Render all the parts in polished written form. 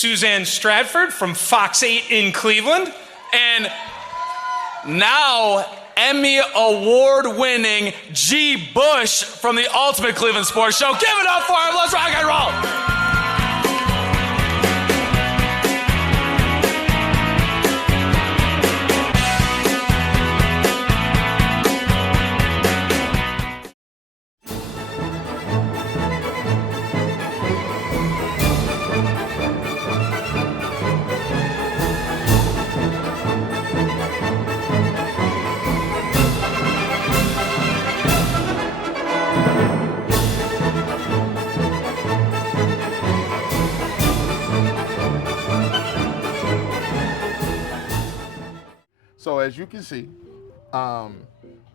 Suzanne Stratford from Fox 8 in Cleveland, and now Emmy Award-winning G. Bush from the Ultimate Cleveland Sports Show. Give it up for him. Let's rock and roll. So as you can see,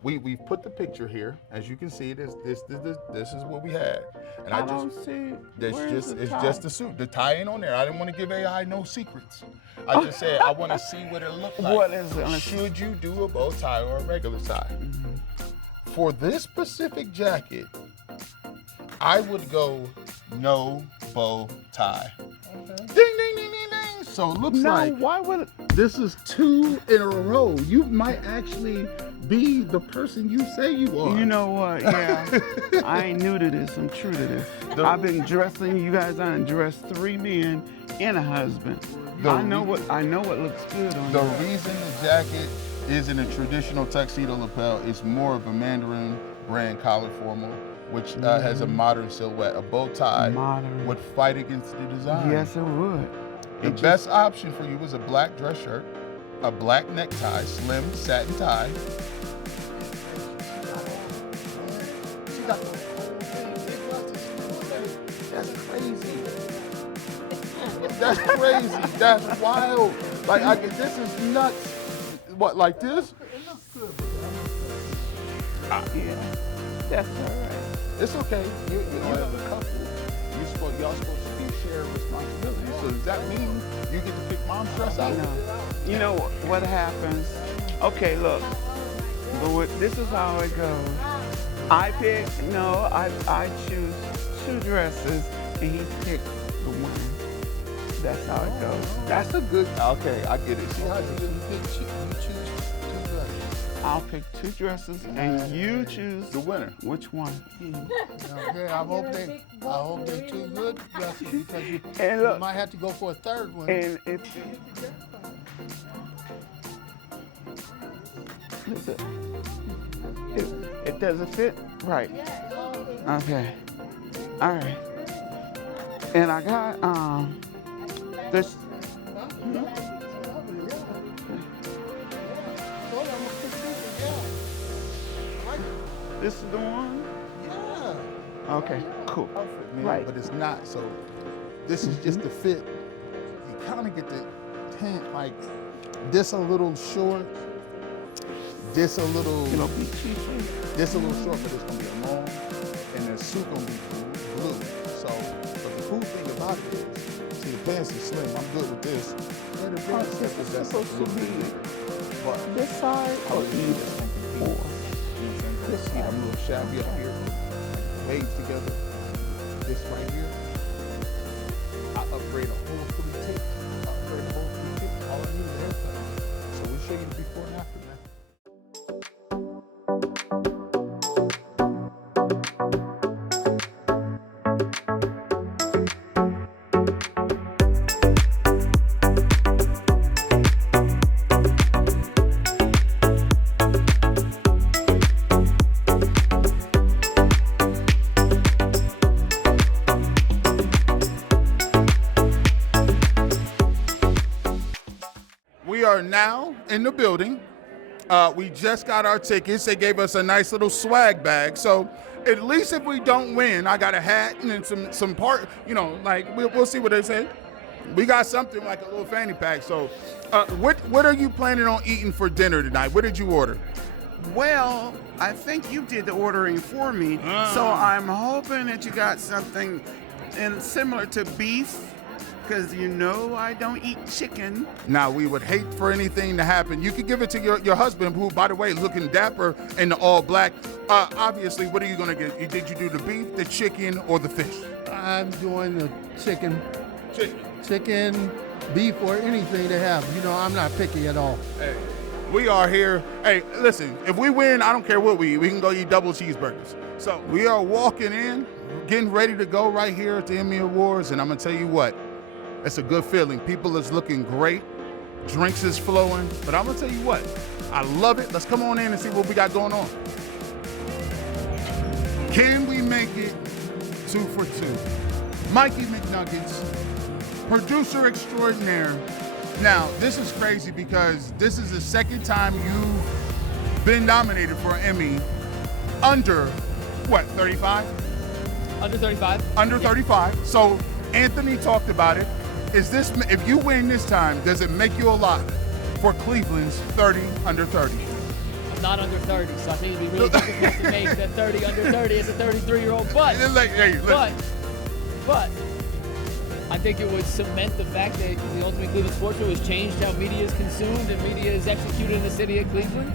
we've put the picture here. As you can see, this is what we had. And I don't see. It's just the suit. The tie ain't on there. I didn't want to give AI no secrets. I just said I want to see what it looked like. What is it? Should you do a bow tie or a regular tie? For this specific jacket, I would go no bow tie. Okay. Ding, ding, ding, ding, ding. So it looks like why would this is 2 in a row. You might actually be the person you say you are. You know what? Yeah, I ain't new to this. I'm true to this. I've been dressing. You guys, I done dressed 3 men and a husband. I know what looks good on the you. reason the jacket isn't a traditional tuxedo lapel, it's more of a Mandarin brand collar formal, which has a modern silhouette. A bow tie would fight against the design. Yes, it would. The best option for you is a black dress shirt, a black necktie, slim satin tie. That's crazy. That's crazy. That's wild. Like, this is nuts. What, like this? It looks good. Yeah, that's all right. It's okay. You have a couple. Y'all supposed to be sharing responsibility. So does that mean you get to pick mom's dress out? No. You know what happens? Okay, look. This is how it goes. I choose 2 dresses and he picks the one. That's how it goes. That's a good. Okay, I get it. See how you choose 2 dresses. I'll pick 2 dresses and you choose the winner. Which one? Okay, I hope they're 2 good dresses because you might have to go for a 3rd one. And it doesn't fit right. Okay. All right. And I got this. This is the one? Yeah. Okay, cool. Perfect, man. Right. But it's not. So this is just the fit. You kind of get the hint, like this a little short, this a little. This a little short, but it's gonna be long, and the suit gonna be blue. So, but the cool thing about it is, see the pants is slim. I'm good with this. This is supposed to be but this side or either. See, I'm a little shabby up here. Waves together. This right here. I upgrade a whole 3 tips. All I need is a haircut. So we'll show you the before and after, man. We are now in the building. We just got our tickets. They gave us a nice little swag bag. So at least if we don't win, I got a hat and then some part, like we'll see what they say. We got something like a little fanny pack. So what are you planning on eating for dinner tonight? What did you order? Well, I think you did the ordering for me. So I'm hoping that you got something similar to beef. Because I don't eat chicken. Now, we would hate for anything to happen. You could give it to your husband, who, by the way, looking dapper in the all black. Obviously, what are you going to get? Did you do the beef, the chicken, or the fish? I'm doing the chicken. chicken, beef, or anything they have. You know, I'm not picky at all. Hey, we are here. Hey, listen, if we win, I don't care what we eat. We can go eat double cheeseburgers. So we are walking in, getting ready to go right here at the Emmy Awards, and I'm going to tell you what, it's a good feeling. People is looking great. Drinks is flowing. But I'm going to tell you what, I love it. Let's come on in and see what we got going on. Can we make it 2 for 2? Mikey McNuggets, producer extraordinaire. Now, this is crazy because this is the second time you've been nominated for an Emmy under, what, 35? Under 35. Under 35. So Anthony talked about it. Is this, if you win this time, does it make you a lot for Cleveland's 30 under 30? I'm not under 30, so I think it'd be really difficult to make the 30 under 30 as a 33-year-old. But I think it would cement the fact that the Ultimate Cleveland Sports Show has changed how media is consumed and media is executed in the city of Cleveland.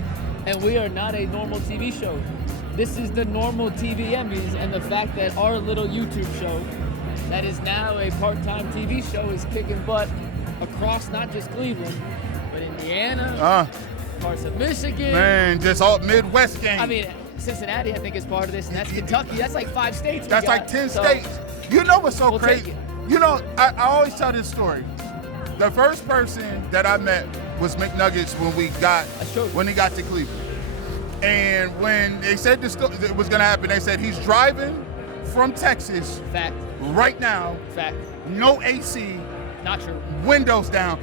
And we are not a normal TV show. This is the normal TV Emmys, and the fact that our little YouTube show that is now a part-time TV show is kicking butt across not just Cleveland, but Indiana, parts of Michigan. Man, just all Midwest game. I mean, Cincinnati, I think, is part of this, and that's Kentucky. That's like 5 states. That's like 10 states. You know what's so crazy? You know, I always tell this story. The first person that I met was McNuggets when he got to Cleveland. And when they said this it was gonna happen, they said he's driving from Texas. Fact. Right now. Fact. No AC. Not true. Windows down.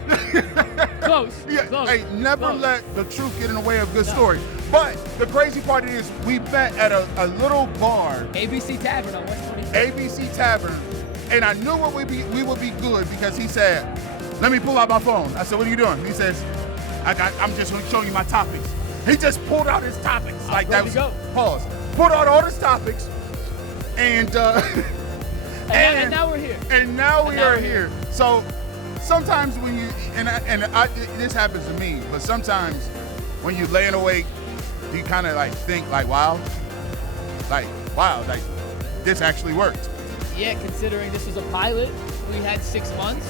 Close. Yeah. Close. Hey, never Close. let the truth get in the way of good stories. But the crazy part is we met at a little bar. ABC Tavern on West 25th. ABC Tavern. And I knew we would be good because he said, let me pull out my phone. I said, what are you doing? He says, I'm just going to show you my topics. He just pulled out his topics. Like that was, pause. Pulled out all his topics. And and now we're here. And now we are here. So sometimes when you, this happens to me, but sometimes when you laying awake, you kind of like think like, wow, like this actually worked. Yeah, considering this was a pilot, we had 6 months.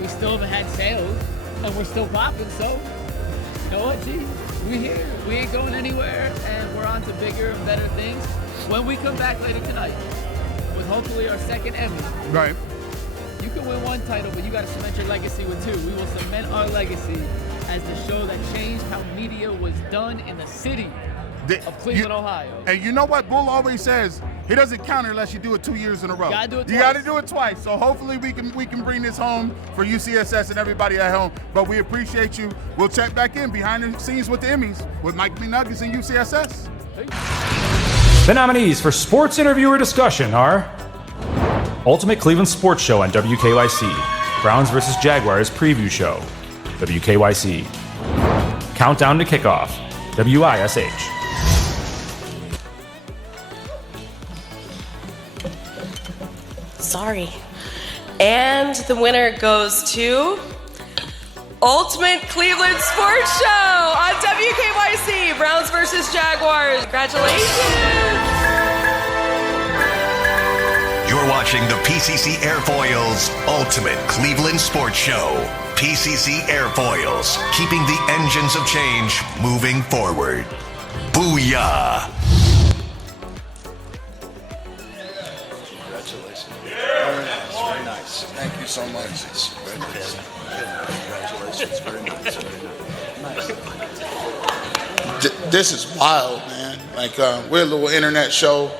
We still haven't had sales, and we're still popping. So, you know what, G? We here. We ain't going anywhere, and we're on to bigger and better things. When we come back later tonight, with hopefully our second Emmy. Right. You can win 1 title, but you got to cement your legacy with 2. We will cement our legacy as the show that changed how media was done in the city of Cleveland, Ohio. And you know what Bull always says? He doesn't count unless you do it 2 years in a row. You gotta do it twice. You gotta do it twice. So hopefully we can bring this home for UCSS and everybody at home. But we appreciate you. We'll check back in behind the scenes with the Emmys with Mike McNuggets and UCSS. The nominees for Sports Interviewer Discussion are Ultimate Cleveland Sports Show on WKYC, Browns vs. Jaguars Preview Show, WKYC, Countdown to Kickoff, WISH. Sorry. And the winner goes to Ultimate Cleveland Sports Show on WKYC, Browns versus Jaguars. Congratulations. You're watching the PCC Airfoils Ultimate Cleveland Sports Show. PCC Airfoils, keeping the engines of change moving forward. Booyah! Very nice. Thank you so much. It's very nice. Congratulations. Very nice. This is wild, man. Like, we're a little internet show.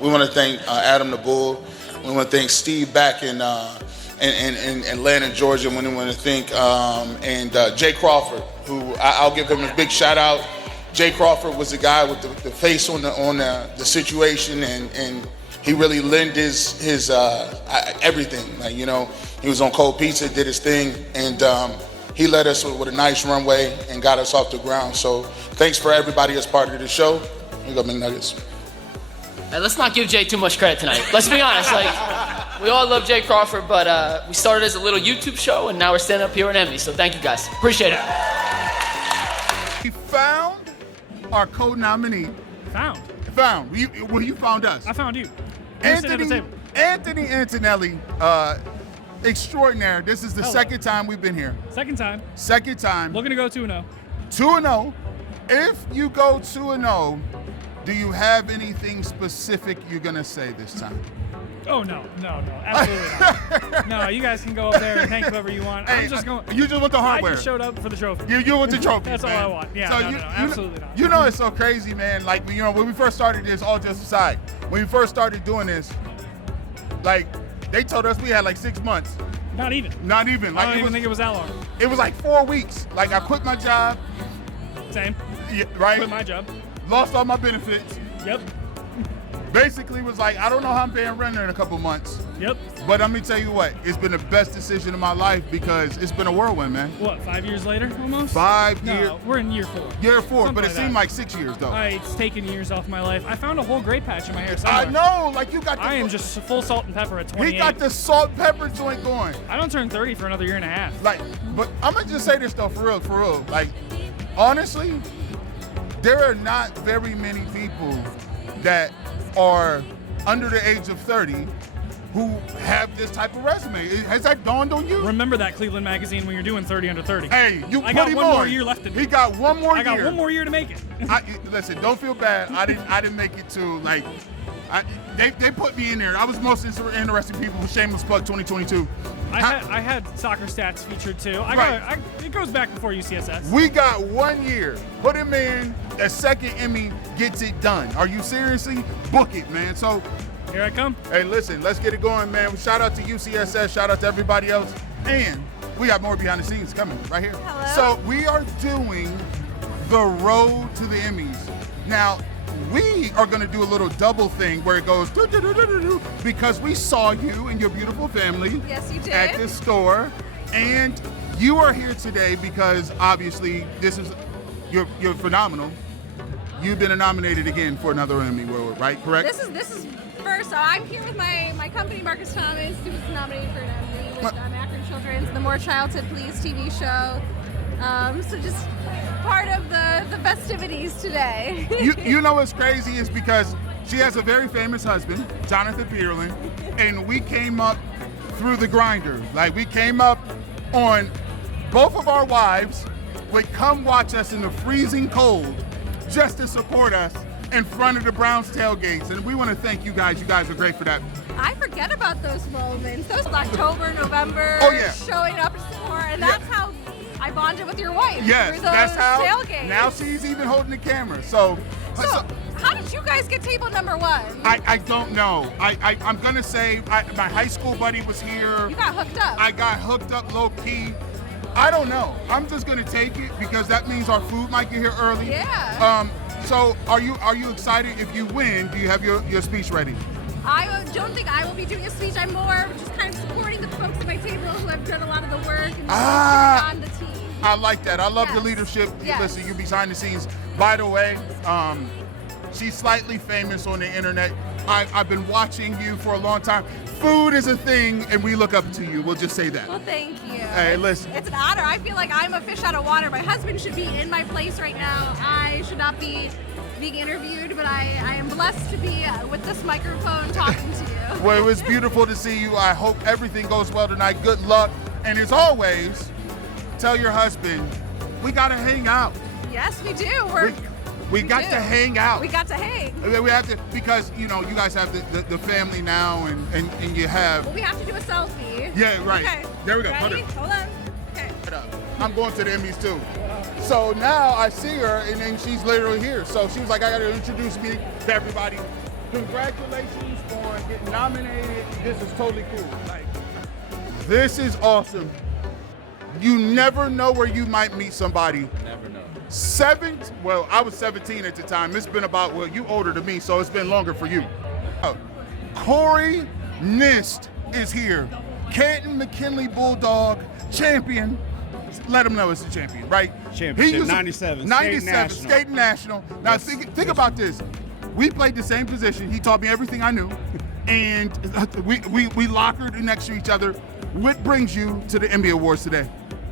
We want to thank Adam the Bull. We want to thank Steve back in Atlanta, Georgia. We want to thank Jay Crawford, who I'll give him a big shout out. Jay Crawford was the guy with the face on the situation, and he really lent his everything. Like, you know, he was on Cold Pizza, did his thing, and he led us with a nice runway and got us off the ground. So thanks for everybody that's part of the show. Here you go, McNuggets. Hey, let's not give Jay too much credit tonight. Let's be honest. Like, we all love Jay Crawford, but we started as a little YouTube show, and now we're standing up here in Emmy. So thank you, guys. Appreciate it. We found our co-nominee. Found. You found us. I found you. Anthony Antonelli extraordinaire. This is the second time we've been here. Second time. Second time. Looking to go 2-0. 2-0. If you go 2-0, do you have anything specific you're going to say this time? Oh, no, absolutely not. No, you guys can go up there and thank whoever you want. Hey, I'm just going. You just want the hardware. I just showed up for the trophy. You want the trophy. That's man. all I want. Yeah, So no, absolutely not. You know it's so crazy, man. Like, when we first started this, all just aside, when we first started doing this, like, they told us we had like 6 months. Not even. Not even. Like, I don't even think it was that long. It was like 4 weeks. Like, I quit my job. Same. Yeah, right? Quit my job. Lost all my benefits. Yep. Basically was like, I don't know how I'm paying rent in a couple months. Yep. But let me tell you what, it's been the best decision of my life because it's been a whirlwind, man. What, 5 years later almost? 5 years. No, we're in year 4. Year 4, Something but it like seemed that. like 6 years though. It's taken years off my life. I found a whole gray patch in my hair somewhere. I know, like you got the I am just full salt and pepper at 28. He got the salt and pepper joint going. I don't turn 30 for another year and a half. Like, but I'm gonna just say this though, for real. Like, honestly, there are not very many people that are under the age of 30 who have this type of resume. Has that dawned on you? Remember that Cleveland magazine when you're doing 30 under 30. Hey, you I put got him one on. more year left in me. He got one more year. I got one more year to make it. Listen, don't feel bad. I didn't make it to like. They put me in there. I was most interesting people with Shameless Plug 2022. I had soccer stats featured too. It goes back before UCSS. We got 1 year. Put him in. A second Emmy gets it done. Are you seriously? Book it, man. So here I come. Hey, listen, let's get it going, man. Shout out to UCSS. Shout out to everybody else. And we got more behind the scenes coming right here. Hello. So we are doing the road to the Emmys. Now, we are going to do a little double thing where it goes do, because we saw you and your beautiful family Yes, you did. at this store. And you are here today because obviously you're phenomenal. You've been nominated again for another Emmy Award, right? Correct? This is first. So I'm here with my company, Marcus Thomas, who was nominated for an Emmy with Akron Children's The More Childhood Please TV show. So just part of the festivities today. you know what's crazy is because she has a very famous husband, Jonathan Peterlin, and we came up through the grinder. Like, we came up on both of our wives would come watch us in the freezing cold just to support us in front of the Browns tailgates. And we want to thank you guys. You guys are great for that. I forget about those moments. Those October, November, Oh, yeah. showing up to support, and that's how I bonded with your wife. Yes, through those that's how. tailgates. Now she's even holding the camera. So how did you guys get table number 1? I don't know. I'm going to say my high school buddy was here. You got hooked up. I got hooked up low key. I don't know. I'm just going to take it because that means our food might get here early. Yeah. So are you excited if you win? Do you have your speech ready? I don't think I will be doing a speech. I'm more just kind of supporting the folks at my table who have done a lot of the work and on the team. I like that. I love the leadership. Yes. Listen, you behind the scenes. By the way, she's slightly famous on the internet. I've been watching you for a long time. Food is a thing, and we look up to you. We'll just say that. Well, thank you. Hey, listen. It's an honor. I feel like I'm a fish out of water. My husband should be in my place right now. I should not be being interviewed, but I am blessed to be with this microphone talking to you. Well, it was beautiful to see you. I hope everything goes well tonight. Good luck. And as always, tell your husband, we got to hang out. Yes, we do. We got to hang out. We got to hang. We have to, because, you guys have the family now and you have. Well, we have to do a selfie. Yeah, right. Okay. There we go. Ready? Hold on. Okay. I'm going to the Emmys too. So now I see her and then she's literally here. So she was like, I got to introduce me to everybody. Congratulations on getting nominated. This is totally cool. Like, this is awesome. You never know where you might meet somebody. Never know. I was 17 at the time. It's been about, you older than me, so it's been longer for you. Corey Nist is here. Canton McKinley Bulldog champion. Let him know it's the champion, right? Championship, 97. 97, State State National. Now Yes. think about this. We played the same position. He taught me everything I knew. And we lockered next to each other. What brings you to the Emmy Awards today?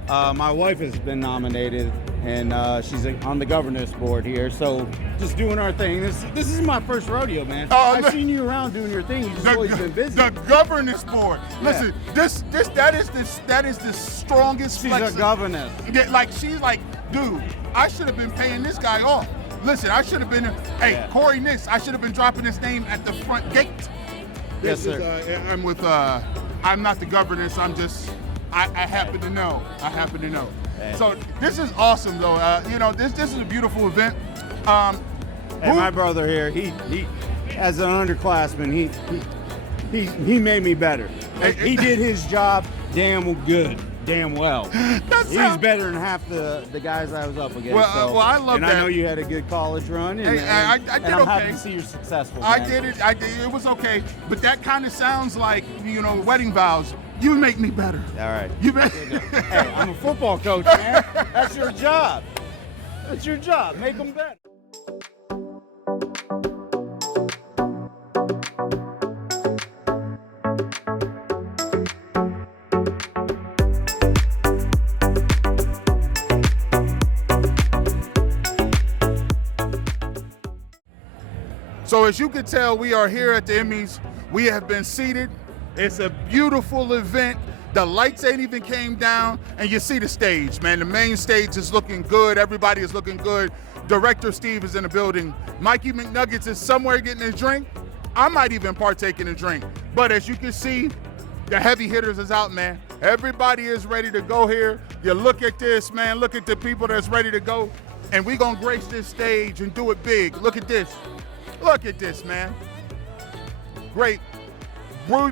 My wife has been nominated, and she's on the governance board here. So just doing our thing. This is my first rodeo, man. I've seen you around doing your thing. You've just always been busy. The governance board. Listen, that is the strongest. She's a governess. Yeah, like she's like, dude, I should have been paying this guy off. Listen, I should have been. Hey, Corey Nix, I should have been dropping his name at the front gate. Yes, sir. I'm with. I'm not the governess. I'm just. I happen to know. I happen to know. So this is awesome, though. This is a beautiful event. My brother here, he as an underclassman, he made me better. He did his job damn well. He's better than half the guys I was up against. Well, I love and that. I know you had a good college run, and I did and I'm okay. happy to see you're successful. I man. did it. It was okay. But that kind of sounds like wedding vows. You make me better. All right. Hey, I'm a football coach, man. That's your job. That's your job. Make them better. So as you can tell, we are here at the Emmys. We have been seated. It's a beautiful event. The lights ain't even came down, and you see the stage, man. The main stage is looking good. Everybody is looking good. Director Steve is in the building. Mikey McNuggets is somewhere getting his drink. I might even partake in a drink. But as you can see, the heavy hitters is out, man. Everybody is ready to go here. You look at this, man. Look at the people that's ready to go. And we gonna grace this stage and do it big. Look at this. Look at this, man. Great.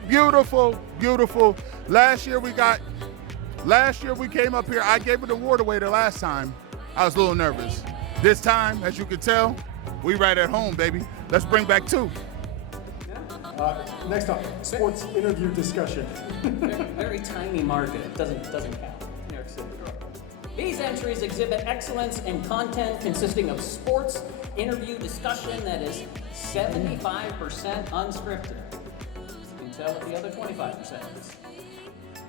Beautiful, beautiful. Last year we came up here. I gave an award away the last time. I was a little nervous. This time, as you can tell, we right at home, baby. Let's bring back two. Next up, sports interview discussion. Very tiny market. Doesn't count. New York City. These entries exhibit excellence in content consisting of sports interview discussion that is 75% unscripted. You can tell what the other 25% is.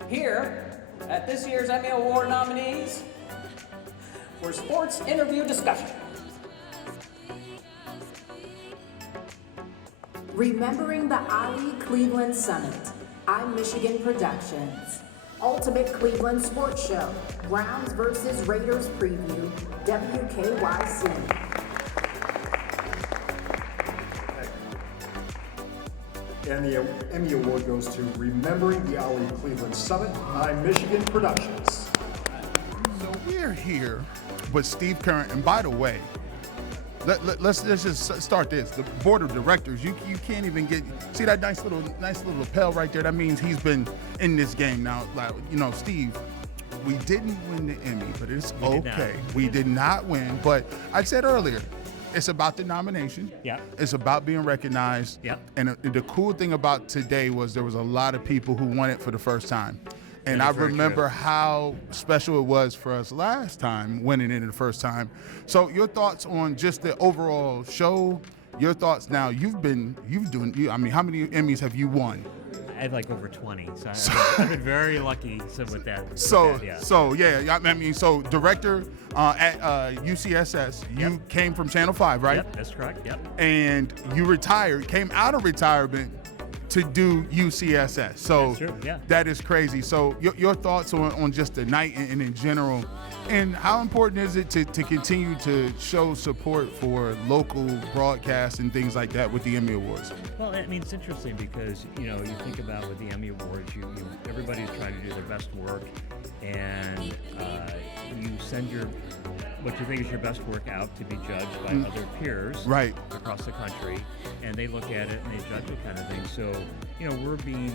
Here, at this year's Emmy Award nominees for sports interview discussion. Remembering the Ali Cleveland Summit, I'm Michigan Productions. Ultimate Cleveland Sports Show, Browns versus Raiders preview, WKYC. And the Emmy Award goes to Remembering the Ali Cleveland Summit. I'm Michigan Productions. So we're here with Steve Curran, and by the way, let's just start this. The board of directors, you can't even see that nice little lapel right there. That means he's been in this game now. Like, Steve, we didn't win the Emmy, but it's okay. We did not win, but I said earlier, it's about the nomination. Yeah. It's about being recognized. Yeah. And the cool thing about today was there was a lot of people who won it for the first time. And I remember how special it was for us last time, winning it the first time. So your thoughts on just the overall show, your thoughts now, how many Emmys have you won? I had like over 20, so I've been very lucky with that. So director at UCSS, you came from Channel 5, right? Yep, that's correct, yep. And you retired, came out of retirement to do UCSS. So that is crazy. So your thoughts on just the night and in general, and how important is it to continue to show support for local broadcasts and things like that with the Emmy Awards? Well, I mean, it's interesting because, you think about with the Emmy Awards, everybody's trying to do their best work, and you send what you think is your best work out to be judged by other peers across the country, and they look at it and they judge it kind of thing. So, we're being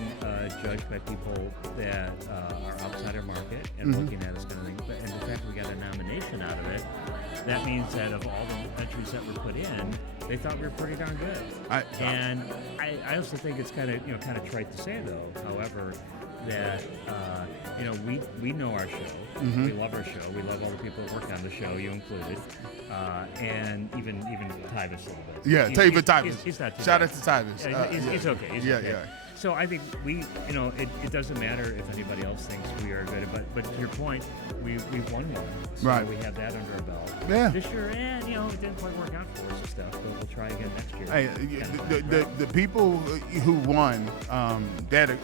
judged by people that are outside our market and looking at us kind of thing. And the fact we got a nomination out of it, that means that of all the entries that were put in, they thought we were pretty darn good. I also think it's kind of trite to say though, however, that we know our show. We love our show. We love all the people that work on the show, you included, and even Tyvis a little bit. Yeah, Tyvis. He's not too Shout bad. out to Tyvis. He's okay. He's okay. So I think it doesn't matter if anybody else thinks we are good, but to your point, we've won one. So right. we have that under our belt. Yeah. This year, it didn't quite work out for us and stuff, but we'll try again next year. Hey, the people who won, they're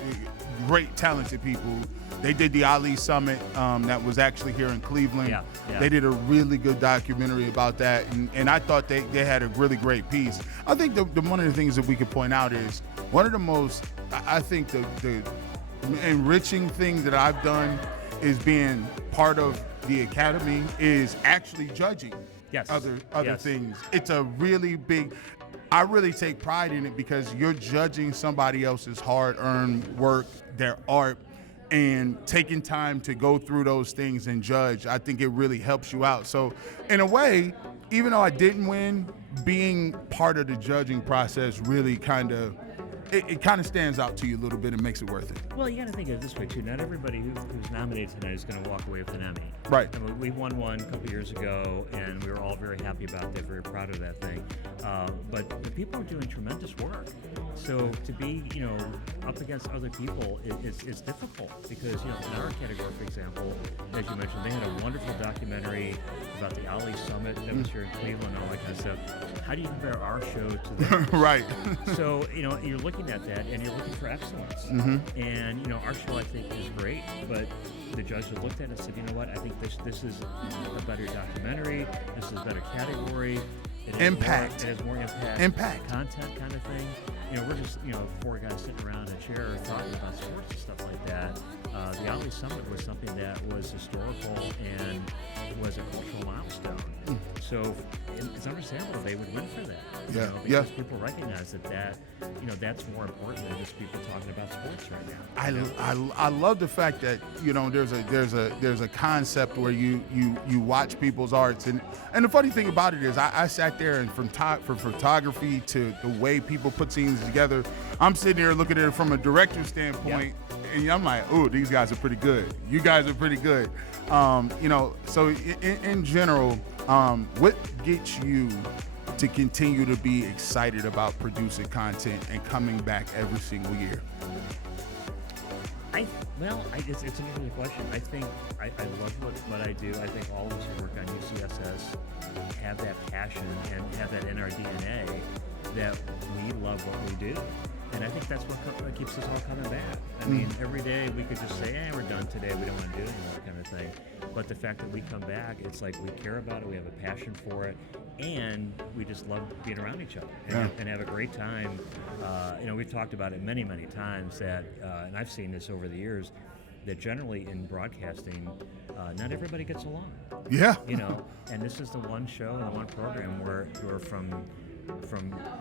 great, talented people. They did the Ali Summit that was actually here in Cleveland. Yeah. They did a really good documentary about that, and I thought they had a really great piece. I think one of the things that we could point out is one of the most, I think the enriching things that I've done is being part of the Academy is actually judging other things. It's a really big, I really take pride in it because you're judging somebody else's hard-earned work, their art, and taking time to go through those things and judge. I think it really helps you out. So in a way, even though I didn't win, being part of the judging process really kind of, it kind of stands out to you a little bit and makes it worth it. Well, you got to think of it this way, too. Not everybody who's nominated tonight is going to walk away with an Emmy. Right. I mean, we won one a couple years ago, and we were all very happy about that, very proud of that thing. But the people are doing tremendous work. So to be, up against other people, it's difficult because, in our category, for example, as you mentioned, they had a wonderful documentary about the Ali Summit that was here in Cleveland, all that kind of stuff. How do you compare our show to that? Right. So, you're looking at that and you're looking for excellence. Mm-hmm. And, our show, I think, is great, but the judges looked at it and said, you know what, I think this is a better documentary, this is a better category. It has more impact. Content kind of thing. We're just, four guys sitting around in a chair talking about sports and stuff like that. The Ali Summit was something that was historical and was a cultural milestone. So it's understandable they would win for that. Because people recognize that that's more important than just people talking about sports right now. I love the fact that there's a concept where you watch people's arts and the funny thing about it is I sat there and from photography to the way people put scenes together, I'm sitting there looking at it from a director's standpoint. And I'm like, oh, these guys are pretty good. You guys are pretty good. So in general, what gets you to continue to be excited about producing content and coming back every single year? It's an interesting question. I think I love what I do. I think all of us who work on UCSS have that passion and have that in our DNA that we love what we do. And I think that's what keeps us all coming back. I mean, every day we could just say, we're done today, we don't want to do anymore kind of thing. But the fact that we come back, it's like we care about it, we have a passion for it, and we just love being around each other and have a great time. We've talked about it many, many times that, and I've seen this over the years, that generally in broadcasting, not everybody gets along. Yeah. And this is the one show and the one program where from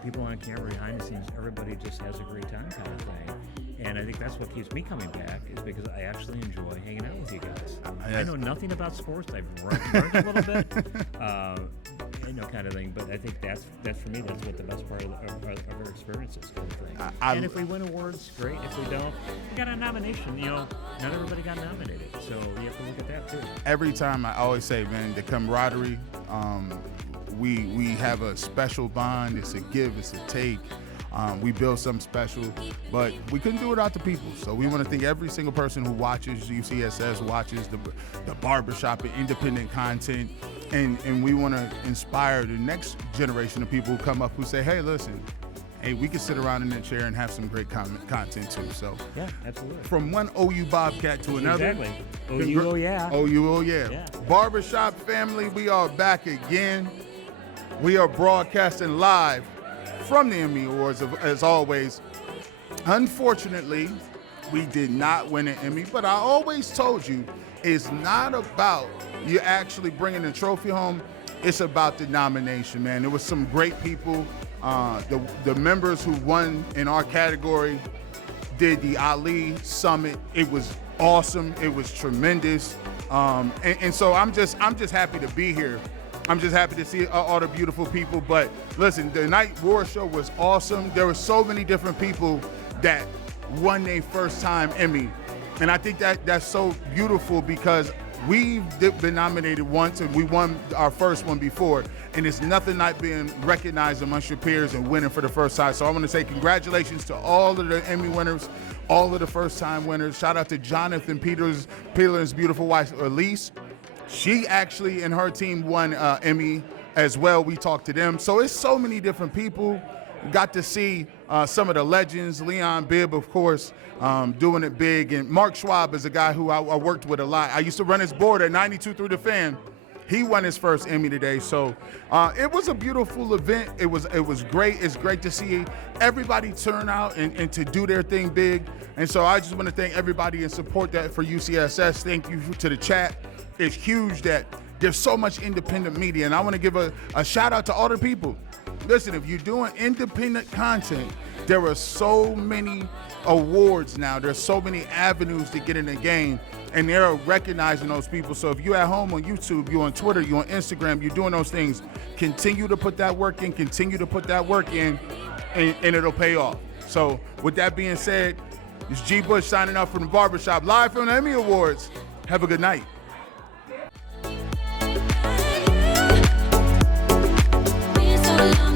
people on camera, behind the scenes, everybody just has a great time kind of thing. And I think that's what keeps me coming back is because I actually enjoy hanging out with you guys. I know nothing about sports. I've learned a little bit, kind of thing. But I think that's for me, that's what the best part of our experience is kind of thing. And if we win awards, great. If we don't, we got a nomination. Not everybody got nominated. So you have to look at that too. Every time I always say, man, the camaraderie, we have a special bond. It's a give, it's a take. We build something special, but we couldn't do it without the people. So we want to thank every single person who watches UCSS, watches the barbershop and independent content, and we want to inspire the next generation of people who come up who say, hey, listen, we can sit around in that chair and have some great content too. So yeah, absolutely. From one OU Bobcat to another. Exactly. OU, oh yeah. OU, oh yeah. Barbershop family, we are back again. We are broadcasting live from the Emmy Awards, as always. Unfortunately, we did not win an Emmy, but I always told you it's not about you actually bringing the trophy home. It's about the nomination, man. There was some great people. The members who won in our category did the Ali Summit. It was awesome. It was tremendous. And so I'm just happy to be here. I'm just happy to see all the beautiful people. But listen, the Night War show was awesome. There were so many different people that won their first time Emmy. And I think that's so beautiful because We've been nominated once, and we won our first one before, and it's nothing like being recognized amongst your peers and winning for the first time. So I want to say congratulations to all of the Emmy winners, all of the first-time winners. Shout out to Jonathan Peter's beautiful wife, Elise. She actually and her team won Emmy as well. We talked to them. So it's so many different people. Got to see some of the legends, Leon Bibb, of course, doing it big. And Mark Schwab is a guy who I worked with a lot. I used to run his board at 92 Through the Fan. He won his first Emmy today. So it was a beautiful event. It was great. It's great to see everybody turn out and to do their thing big. And so I just want to thank everybody and support that for UCSS. Thank you to the chat. It's huge that there's so much independent media. And I want to give a shout out to all the people. Listen, if you're doing independent content, there are so many awards now. There's so many avenues to get in the game, and they're recognizing those people. So if you're at home on YouTube, you're on Twitter, you're on Instagram, you're doing those things, continue to put that work in, and it'll pay off. So with that being said, it's G. Bush signing off from the barbershop, live from the Emmy Awards. Have a good night. So long.